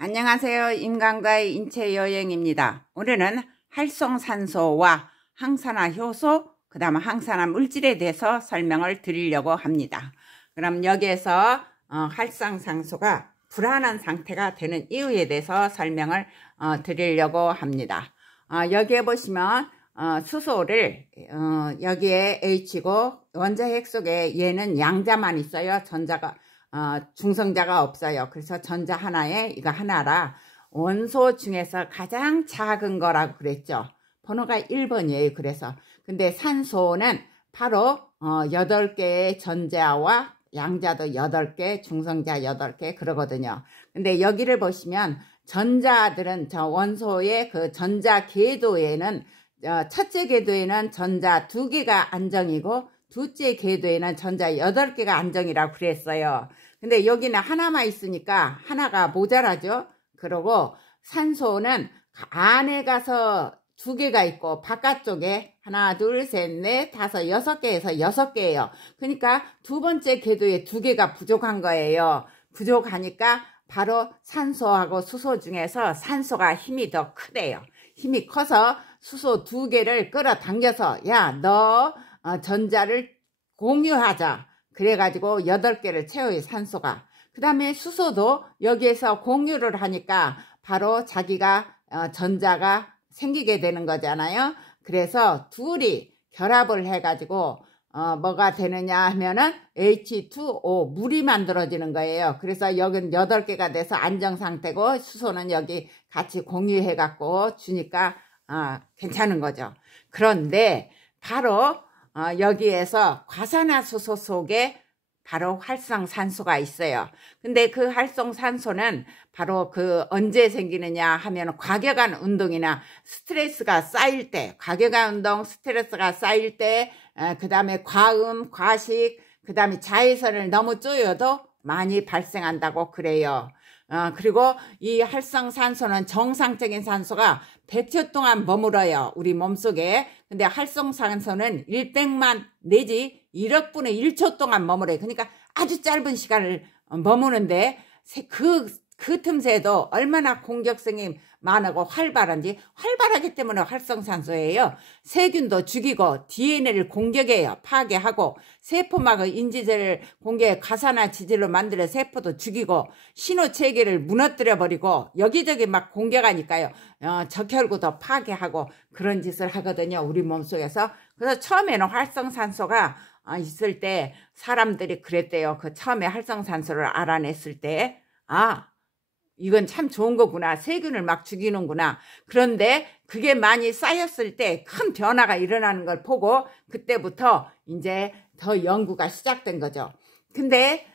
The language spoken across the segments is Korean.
안녕하세요. 임강가의 인체여행입니다. 오늘은 활성산소와 항산화 효소, 그 다음 항산화 물질에 대해서 설명을 드리려고 합니다. 그럼 여기에서 활성산소가 불안한 상태가 되는 이유에 대해서 설명을 드리려고 합니다. 여기에 보시면 수소를 여기에 H고 원자핵 속에 얘는 양자만 있어요. 전자가 중성자가 없어요. 그래서 전자 하나에 이거 하나라 원소 중에서 가장 작은 거라고 그랬죠. 번호가 1번이에요. 그래서 근데 산소는 바로 8개의 전자와 양자도 8개, 중성자 8개 그러거든요. 근데 여기를 보시면 전자들은 저 원소의 그 전자 궤도에는 첫째 궤도에는 전자 2개가 안정이고 둘째 궤도에는 전자 8개가 안정이라고 그랬어요. 근데 여기는 하나만 있으니까 하나가 모자라죠. 그리고 산소는 안에 가서 2개가 있고 바깥쪽에 하나, 둘, 셋, 넷, 다섯, 6개에서 6개예요. 그러니까 두 번째 궤도에 2개가 부족한 거예요. 부족하니까 바로 산소하고 수소 중에서 산소가 힘이 더 크대요. 힘이 커서 수소 2개를 끌어당겨서 야, 너 전자를 공유하자. 그래가지고 8개를 채워요. 산소가. 그 다음에 수소도 여기에서 공유를 하니까 바로 자기가 전자가 생기게 되는 거잖아요. 그래서 둘이 결합을 해가지고 뭐가 되느냐 하면은 H2O 물이 만들어지는 거예요. 그래서 여기는 8개가 돼서 안정상태고 수소는 여기 같이 공유해갖고 주니까 괜찮은 거죠. 그런데 바로 여기에서 과산화수소 속에 바로 활성산소가 있어요. 근데 그 활성산소는 바로 그 언제 생기느냐 하면 과격한 운동이나 스트레스가 쌓일 때, 과격한 운동, 스트레스가 쌓일 때, 그 다음에 과음, 과식, 그 다음에 자외선을 너무 쬐어도 많이 발생한다고 그래요. 그리고 이 활성산소는 정상적인 산소가 100초 동안 머물어요. 우리 몸속에. 근데 활성산소는 100만 내지 1억 분의 1초 동안 머물어요. 그러니까 아주 짧은 시간을 머무는데 그 틈새에도 얼마나 공격성이 많고 활발한지, 활발하기 때문에 활성산소예요. 세균도 죽이고 DNA를 공격해요. 파괴하고 세포막의 인지제를 공격해 가산화 지질로 만들어 세포도 죽이고 신호체계를 무너뜨려버리고 여기저기 막 공격하니까요. 적혈구도 파괴하고 그런 짓을 하거든요. 우리 몸속에서. 그래서 처음에는 활성산소가 있을 때 사람들이 그랬대요. 그 처음에 활성산소를 알아냈을 때 이건 참 좋은 거구나. 세균을 막 죽이는구나. 그런데 그게 많이 쌓였을 때 큰 변화가 일어나는 걸 보고 그때부터 이제 더 연구가 시작된 거죠. 근데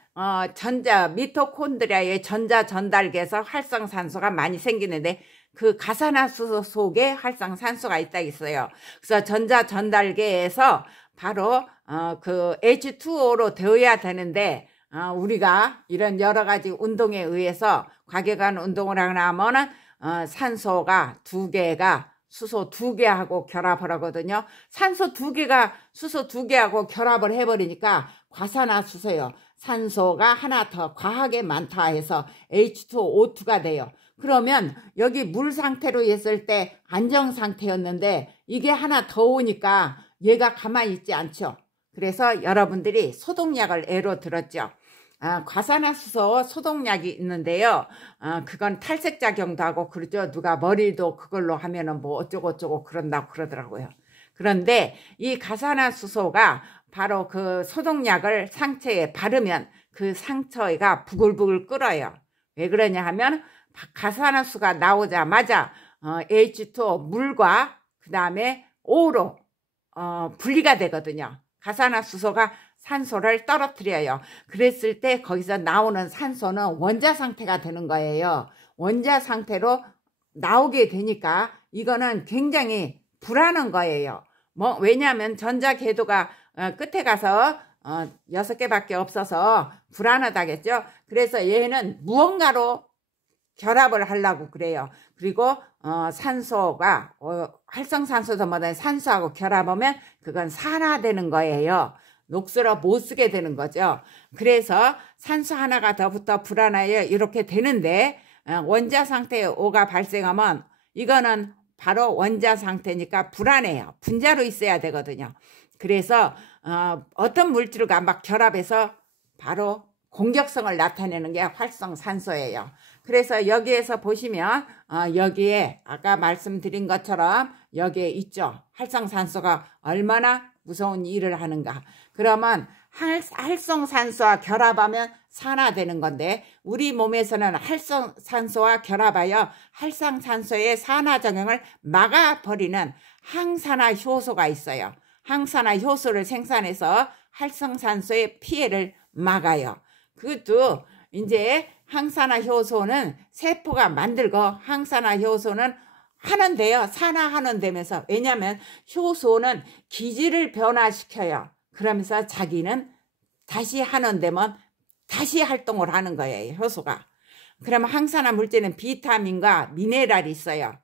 미토콘드리아의 전자 전달계에서 활성산소가 많이 생기는데 그 가산화수소 속에 활성산소가 있다 있어요. 그래서 전자 전달계에서 바로 그 H2O로 되어야 되는데 우리가 이런 여러 가지 운동에 의해서 과격한 운동을 하면은 산소가 2개가 수소 2개하고 결합을 하거든요. 산소 2개가 수소 2개하고 결합을 해버리니까 과산화수소예요. 산소가 하나 더 과하게 많다 해서 H2O2가 돼요. 그러면 여기 물 상태로 했을 때 안정 상태였는데 이게 하나 더 오니까 얘가 가만히 있지 않죠. 그래서 여러분들이 소독약을 예로 들었죠. 과산화수소 소독약이 있는데요. 그건 탈색작용도 하고 그러죠. 누가 머리도 그걸로 하면은 뭐 어쩌고저쩌고 그런다고 그러더라고요. 그런데 이 가산화수소가 바로 그 소독약을 상처에 바르면 그 상처가 부글부글 끓어요. 왜 그러냐 하면 가산화수소가 나오자마자 H2O 물과 그 다음에 O로 분리가 되거든요. 가산화수소가 산소를 떨어뜨려요. 그랬을 때 거기서 나오는 산소는 원자 상태가 되는 거예요. 원자 상태로 나오게 되니까 이거는 굉장히 불안한 거예요. 왜냐하면 전자 궤도가 끝에 가서 6개밖에 없어서 불안하다겠죠. 그래서 얘는 무언가로 결합을 하려고 그래요. 그리고 산소가 활성산소도 뭐든 산소하고 결합하면 그건 산화되는 거예요. 녹슬어 못 쓰게 되는 거죠. 그래서 산소 하나가 더 붙어 불안하여 이렇게 되는데 원자 상태에 O가 발생하면 이거는 바로 원자 상태니까 불안해요. 분자로 있어야 되거든요. 그래서 어떤 물질과 막 결합해서 바로 공격성을 나타내는 게 활성산소예요. 그래서 여기에서 보시면 여기에 아까 말씀드린 것처럼 여기에 있죠. 활성산소가 얼마나 무서운 일을 하는가. 그러면 활성산소와 결합하면 산화되는 건데 우리 몸에서는 활성산소와 결합하여 활성산소의 산화작용을 막아버리는 항산화 효소가 있어요. 항산화 효소를 생산해서 활성산소의 피해를 막아요. 그것도 이제 항산화 효소는 세포가 만들고 항산화 효소는 하는데요. 산화하는데면서 왜냐하면 효소는 기질을 변화시켜요. 그러면서 자기는 다시 하는데면 다시 활동을 하는 거예요. 효소가. 그러면 항산화 물질은 비타민과 미네랄이 있어요.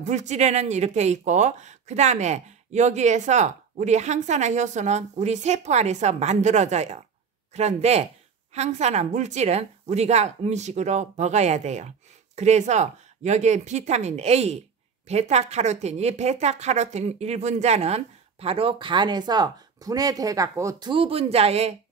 물질에는 이렇게 있고 그 다음에 여기에서 우리 항산화 효소는 우리 세포 안에서 만들어져요. 그런데 항산화 물질은 우리가 음식으로 먹어야 돼요. 그래서 여기에 비타민 A, 베타카로틴, 이 베타카로틴 1분자는 바로 간에서 분해돼 갖고 2분자의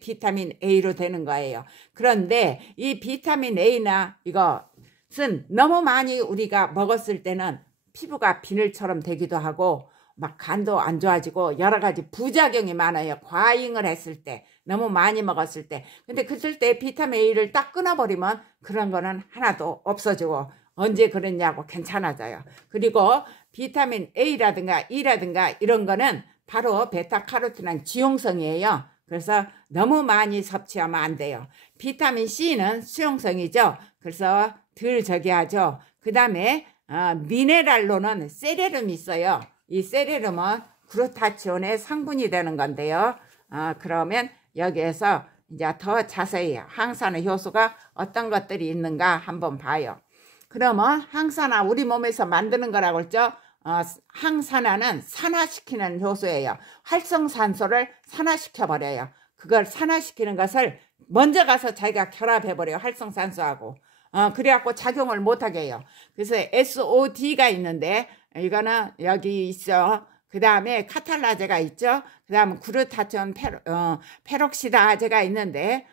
비타민 A로 되는 거예요. 그런데 이 비타민 A나 이것은 너무 많이 우리가 먹었을 때는 피부가 비늘처럼 되기도 하고 막 간도 안 좋아지고 여러 가지 부작용이 많아요. 과잉을 했을 때, 너무 많이 먹었을 때. 근데 그럴 때 비타민 A를 딱 끊어버리면 그런 거는 하나도 없어지고 언제 그랬냐고 괜찮아져요. 그리고 비타민 A라든가 E라든가 이런 거는 바로 베타카로틴은 지용성이에요. 그래서 너무 많이 섭취하면 안 돼요. 비타민 C는 수용성이죠. 그래서 덜 저기 하죠. 그 다음에 미네랄로는 세레lum이 있어요. 이 세레lum은 글루타치온의 성분이 되는 건데요. 그러면 여기에서 이제 더 자세히 항산화 효소가 어떤 것들이 있는가 한번 봐요. 그러면 항산화 우리 몸에서 만드는 거라고 했죠. 항산화는 산화시키는 효소예요. 활성산소를 산화시켜버려요. 그걸 산화시키는 것을 먼저 가서 자기가 결합해버려요. 활성산소하고. 그래갖고 작용을 못하게 해요. 그래서 SOD가 있는데 이거는 여기 있어. 그 다음에 카탈라제가 있죠. 그 다음 글루타치온 페록시다제가 있는데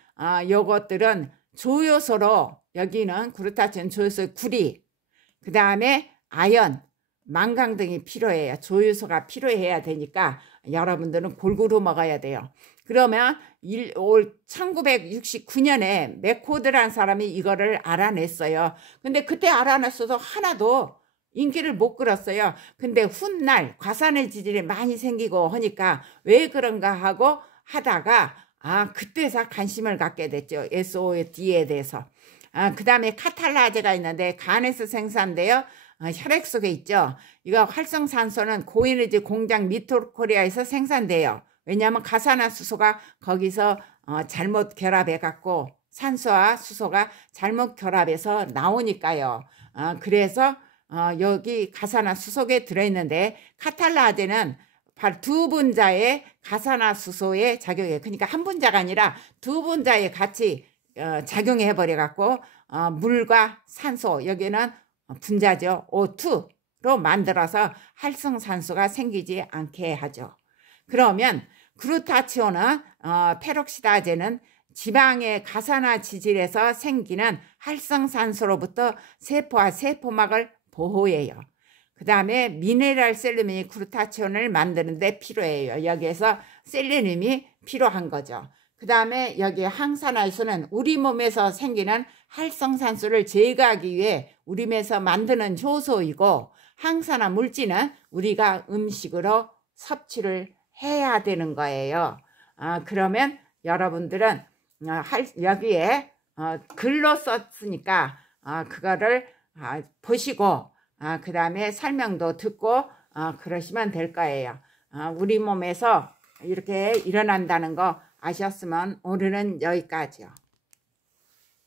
요것들은 조효소로 여기는 글루타치온 조효소 구리 그 다음에 아연 망강 등이 필요해요. 조효소가 필요해야 되니까 여러분들은 골고루 먹어야 돼요. 그러면 1969년에 맥코드라는 사람이 이거를 알아냈어요. 근데 그때 알아냈어도 하나도 인기를 못 끌었어요. 근데 훗날 과산화 지질이 많이 생기고 하니까 왜 그런가 하고 하다가 그때서 관심을 갖게 됐죠. SOD에 대해서. 그 다음에 카탈라제가 있는데 간에서 생산돼요. 혈액 속에 있죠. 이거 활성산소는 고에너지 공장 미토코리아에서 생산돼요. 왜냐하면 가산화수소가 거기서 잘못 결합해 갖고 산소와 수소가 잘못 결합해서 나오니까요. 그래서 여기 가산화수소에 들어있는데 카탈라제는 바로 2분자의 가산화수소에 작용해요. 그러니까 한 분자가 아니라 2분자에 같이 작용해 버려 갖고 물과 산소 여기는 분자죠. O2로 만들어서 활성산소가 생기지 않게 하죠. 그러면 글루타치온은 페록시다제는 지방의 가산화 지질에서 생기는 활성산소로부터 세포와 세포막을 보호해요. 그 다음에 미네랄 셀레늄이 글루타치온을 만드는데 필요해요. 여기에서 셀레늄이 필요한 거죠. 그 다음에 여기 항산화효소는 우리 몸에서 생기는 활성산소를 제거하기 위해 우리 몸에서 만드는 효소이고 항산화 물질은 우리가 음식으로 섭취를 해야 되는 거예요. 그러면 여러분들은 여기에 글로 썼으니까 그거를 보시고 그 다음에 설명도 듣고 그러시면 될 거예요. 우리 몸에서 이렇게 일어난다는 거 아셨으면 오늘은 여기까지요.